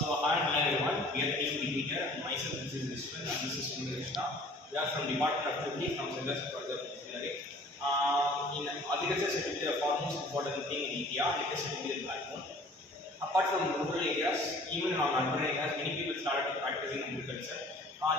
Hi and hello everyone. We are team Demeter and myself this is Yashwanth and this is Krishna. We are from Department of Agriculture from Centers for the Engineering. In agriculture should be the foremost important thing in India. Agriculture should be the backbone. Apart from rural areas, even in urban areas, many people started practicing agriculture.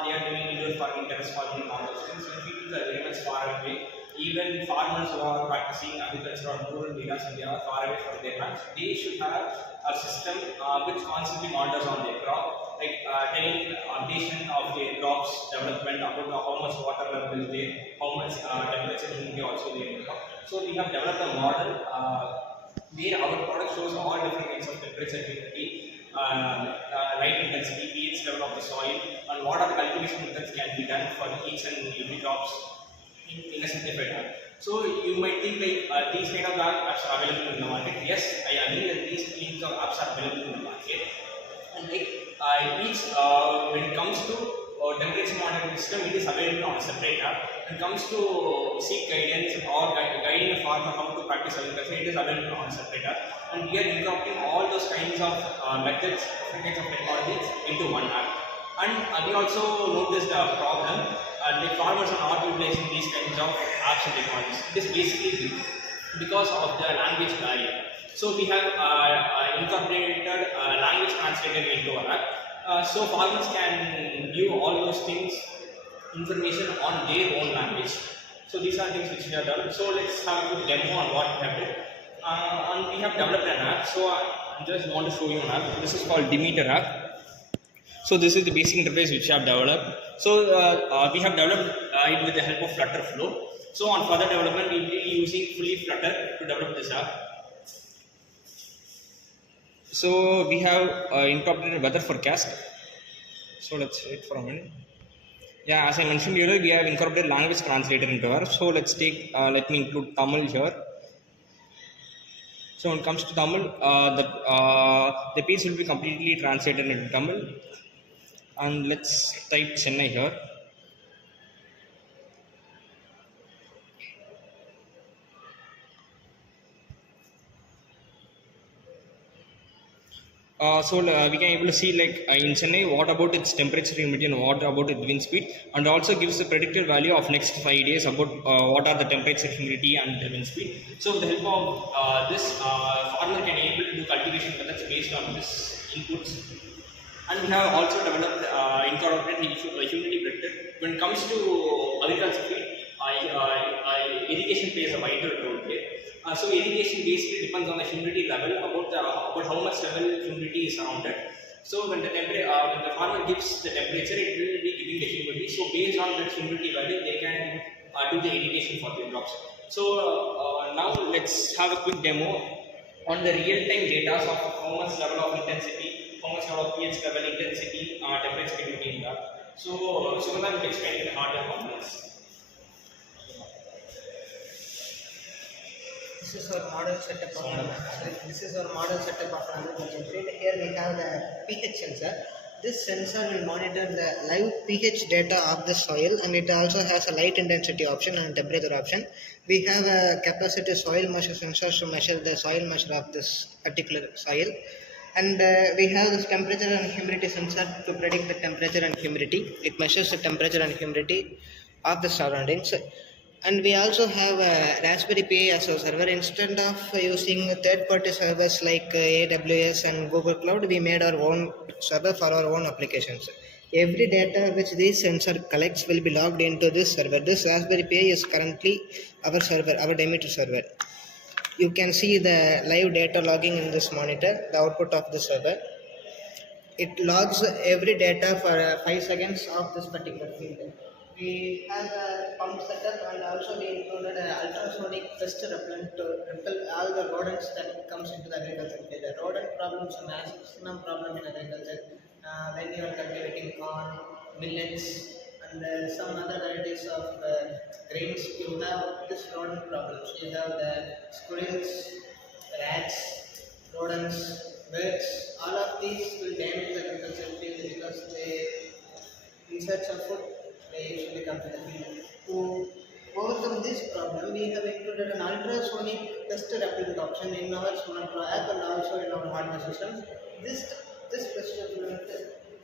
They are doing indoor farming, terrace farming, and all those things. When people are very much far away, even farmers who are practicing agriculture or rural areas and they are far away from their lands, they should have a system which constantly monitors on their crop, like telling updation of their crops development about how much water level is there, how much temperature humidity also there in the crop. So we have developed a model where our product shows all different kinds of temperature, humidity, light intensity, pH level of the soil, and what are the cultivation methods can be done for each and every crops in a simplified manner. So you might think like these kind of apps are available in the market. Yes, I agree that these kinds of apps are available in the market. And like each when it comes to temperature monitoring system, it is available on a separate app. When it comes to seek guidance or guiding a farmer how to practice agriculture, it is available on a separate app. And we are incorporating all those kinds of methods, different kinds of technologies into one app. And we also noticed a problem. The farmers are not utilizing these kinds of apps and technologies. It is basically because of the language barrier. So we have incorporated language translator into our app. So farmers can view all those things, information on their own language. So these are things which we have done. So let's have a quick demo on what we have done. And we have developed an app. So I just want to show you an app. This is called Demeter app. So this is the basic interface which we have developed. So we have developed it with the help of Flutter Flow. So on further development, we will be using fully Flutter to develop this app. So we have incorporated weather forecast. So let's wait for a minute. Yeah, as I mentioned earlier, we have incorporated language translator into our. So let's take. Let me include Tamil here. So when it comes to Tamil, the page will be completely translated into Tamil. And let's type Chennai here. We can able to see like in Chennai what about its temperature, humidity, and what about its wind speed, and also gives the predicted value of next 5 days about what are the temperature, humidity, and the wind speed. So with the help of this, farmer can able to do cultivation methods based on this inputs. And we have also developed incorporated humidity predictor. When it comes to agriculture field, irrigation plays a vital role here. So irrigation basically depends on the humidity level about how much level humidity is surrounded. So when the farmer gives the temperature, it will be giving the humidity. So based on that humidity value, they can do the irrigation for their crops. So now let's have a quick demo on the real-time data of how much level of intensity, how much level of pH level, intensity, temperature, humidity in that. So Sugandha will explain the hardware components. This is our model setup of agriculture field. Here we have the pH sensor. This sensor will monitor the live pH data of the soil, and it also has a light intensity option and temperature option. We have a capacitive soil moisture sensor to measure the soil moisture of this particular soil, and we have this temperature and humidity sensor to predict the temperature and humidity. It measures the temperature and humidity of the surroundings. And we also have a Raspberry Pi as a server. Instead of using third-party servers like AWS and Google Cloud, we made our own server for our own applications. Every data which this sensor collects will be logged into this server. This Raspberry Pi is currently our server, our Demeter server. You can see the live data logging in this monitor, the output of the server. It logs every data for 5 seconds of this particular field. We have a pump setup, and also we included an ultrasonic pest repellent to repel all the rodents that comes into the agriculture field. The rodent problem is a maximum problem in agriculture. When you are cultivating corn, millets, and some other varieties of grains, you have this rodent problems. You have the squirrels, rats, rodents, birds. All of these will damage the agriculture field because they, in search of food, they usually come to the field. To overcome this problem, we have included an ultrasonic pest repellent option in our smart app and also in our hardware systems. This This pressure fluid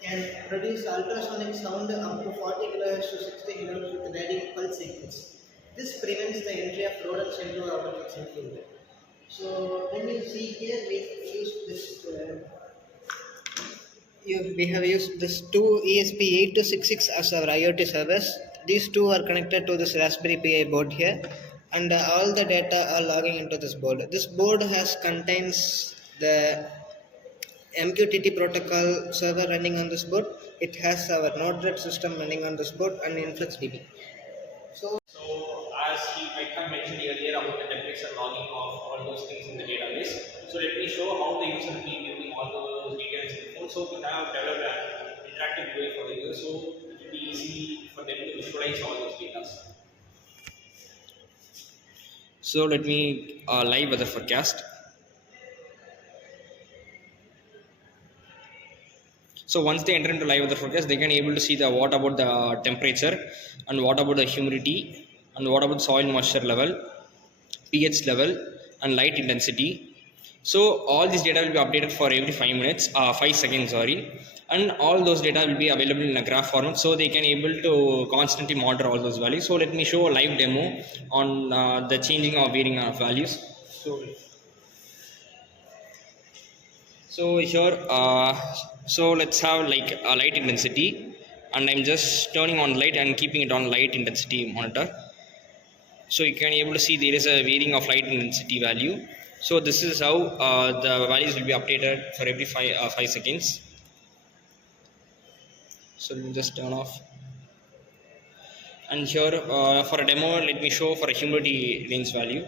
can produce ultrasonic sound up to 40 kHz to 60 kHz with varying pulse sequence. This prevents the entry of rodents into our kitchen field. So when you see here, we use this. We have used this two ESP8266 as our IoT service. These two are connected to this Raspberry Pi board here, and all the data are logging into this board. This board has contains the MQTT protocol server running on this board. It has our Node-RED system running on this board and InfluxDB. So So as he might have mentioned earlier about the temperature logging of all those things in the database. So let me show how the user will be viewing all those details in the phone. So we have developed an interactive UI for the user, so it will be easy for them to visualize all those data. So let me live weather forecast. So once they enter into live weather forecast, they can able to see the what about the temperature and what about the humidity and what about soil moisture level, pH level and light intensity. So all this data will be updated for every 5 minutes, 5 seconds, sorry, and all those data will be available in a graph format, so they can able to constantly monitor all those values. So let me show a live demo on the changing or varying of values. So here, so let's have like a light intensity, and I'm just turning on light and keeping it on light intensity monitor. So you can able to see there is a varying of light intensity value. So this is how the values will be updated for every 5 seconds. So let me just turn off. And here for a demo, let me show for a humidity range value.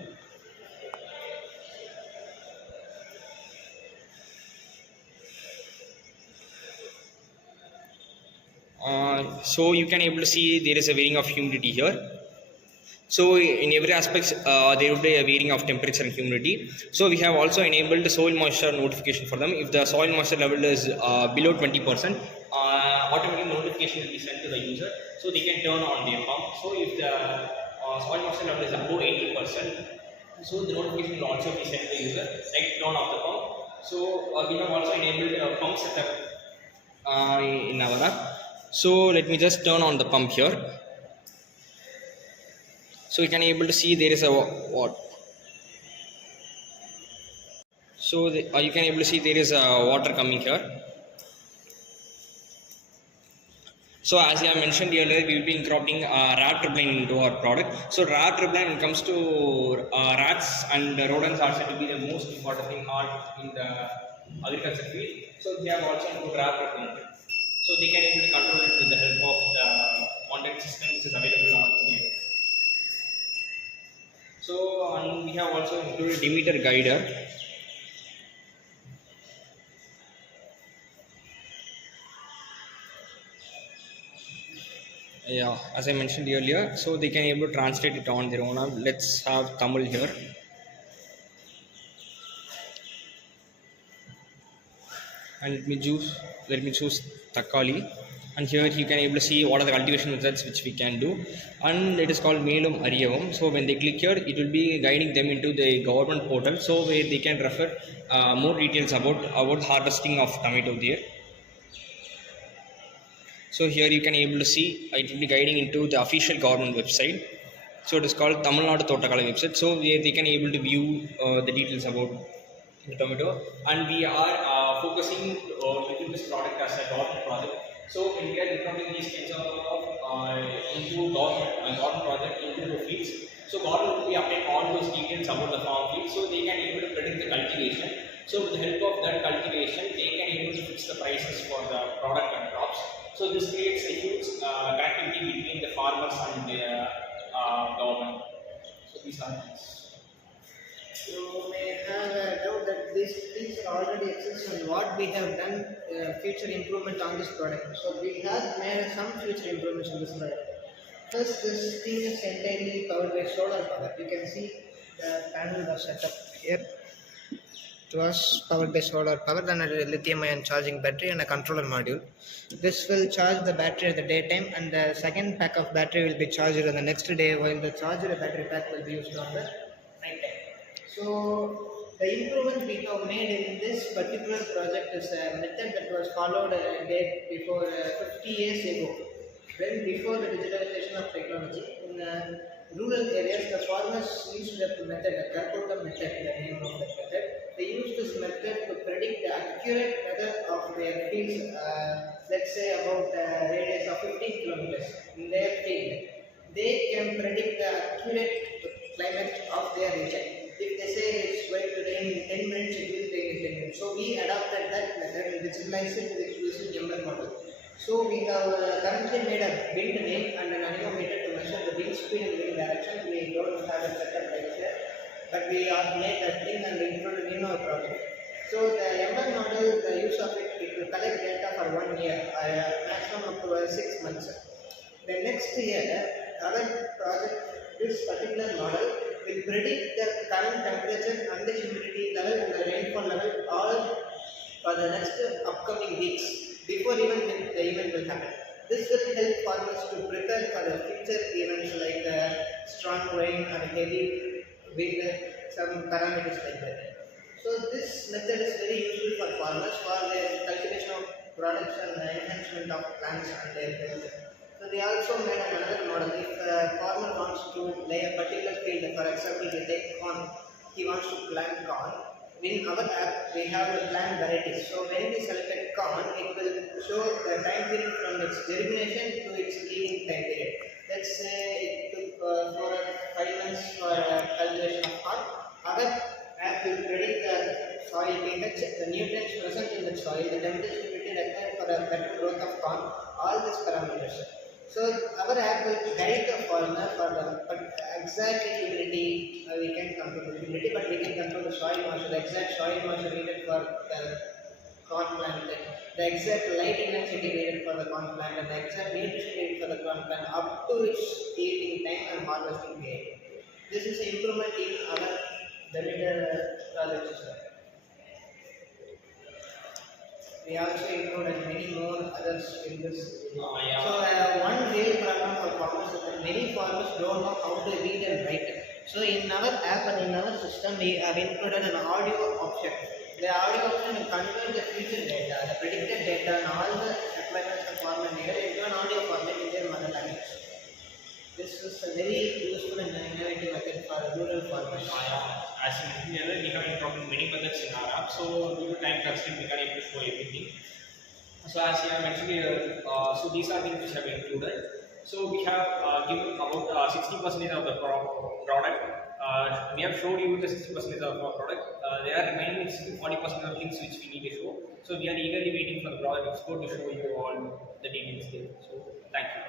So you can able to see there is a varying of humidity here. So in every aspect there will be a varying of temperature and humidity. So we have also enabled soil moisture notification for them. If the soil moisture level is below 20%, automatic notification will be sent to the user, so they can turn on their pump. So if the soil moisture level is above 80%, so the notification will also be sent to the user, like turn off the pump. So we have also enabled a pump setup in our app. So let me just turn on the pump here. So you can able to see there is a what. So you can able to see there is a water coming here. So as I mentioned earlier, we will be incorporating rat tripline into our product. So rat tripline, when it comes to rats and rodents, are said to be the most important thing in the agriculture field. So they have also included rat tripline. So they can able to control it with the help of the contact system which is available on the. So and we have also included Demeter guider. Yeah, as I mentioned earlier, so they can able to translate it on their own. Let's have Tamil here. And let me choose Takali, and here you can able to see what are the cultivation methods which we can do, and it is called Melum Ariyavam. So when they click here, it will be guiding them into the government portal, so where they can refer more details about harvesting of tomato there. So here you can able to see it will be guiding into the official government website. So it is called Tamil Nadu Thotakala website. So where they can able to view the details about the tomato, and we are focusing within this product as a government project. So when we are implementing these kinds of into government project into the fields, so government will be updating all those details about the farm field, so they can able to predict the cultivation. So with the help of that cultivation, they can able to fix the prices for the product and crops. So this creates a huge connectivity between the farmers and the government. So these are things. you may have a doubt that these things already exist and what we have done future improvement on this product. So we have made some future improvements on this product. First, this thing is entirely powered by solar power. You can see the panel was set up here. It was powered by solar power, then a lithium-ion charging battery and a controller module. This will charge the battery at the daytime, and the second pack of battery will be charged on the next day, while the charger battery pack will be used on the night time. So The improvement we have made in this particular project is a method that was followed a day before 50 years ago. When before the digitalization of technology, in rural areas, the farmers used the method, the Calcutta method, the name of the method. They used this method to predict the accurate weather of their fields, let's say about a radius of 15 kilometers in their field. They can predict the accurate climate of their region. If they say it's going to rain in 10 minutes, it will rain in 10 minutes. So we adopted that method and digitalized it with using ML model. So we have currently made a wind vane and an anemometer to measure the wind speed and wind direction. We don't have a setup right here, but we have made that thing and included in our project. So the ML model, the use of it will collect data for 1 year, maximum up to 6 months. The next year, our project, this particular model will predict the current temperature and the humidity level and the rainfall level all for the next upcoming weeks before even the event will happen. This will help farmers to prepare for the future events like strong rain and heavy wind, some parameters like that. So this method is very useful for farmers for their cultivation of products and enhancement of plants and their health. So they also made another model. If a farmer wants to lay a particular field, for example, we take corn, he wants to plant corn. In our app, we have the plant varieties. So when we selected corn, it will show the time period from its germination to its yielding time period. Let's say it took 4 or 5 months for cultivation of corn. Our app will predict the soil pH, the nutrients present in the soil, the temperature required for a better growth of corn, all these parameters. So our app will guide the farmer for the exact humidity. We can control the humidity, but we can control the soil moisture, the exact soil moisture needed for the corn plant, the exact light intensity needed for the corn plant, and the exact nutrition needed for the corn plant up to its yielding time and harvesting period. This is an improvement in our Demeter project system. We also included many more others in this. Yeah. So one real problem for farmers is that many farmers don't know how to read and write. So in our app and in our system, we have included an audio option. The audio option will convert the future data, the predicted data, and all the requirements the farmer needed into an audio format in their mother language. This is a very useful and innovative method for rural farmers. As you mentioned earlier, we have included many methods in our app, so due to time constraint, we can't able to show everything. So as you have mentioned here, so these are things which have been included. So we have given about 60% of the product. We have showed you the 60% of our product. There are remaining 40% of things which we need to show. So we are eagerly waiting for the product export to show you all the details there. So thank you.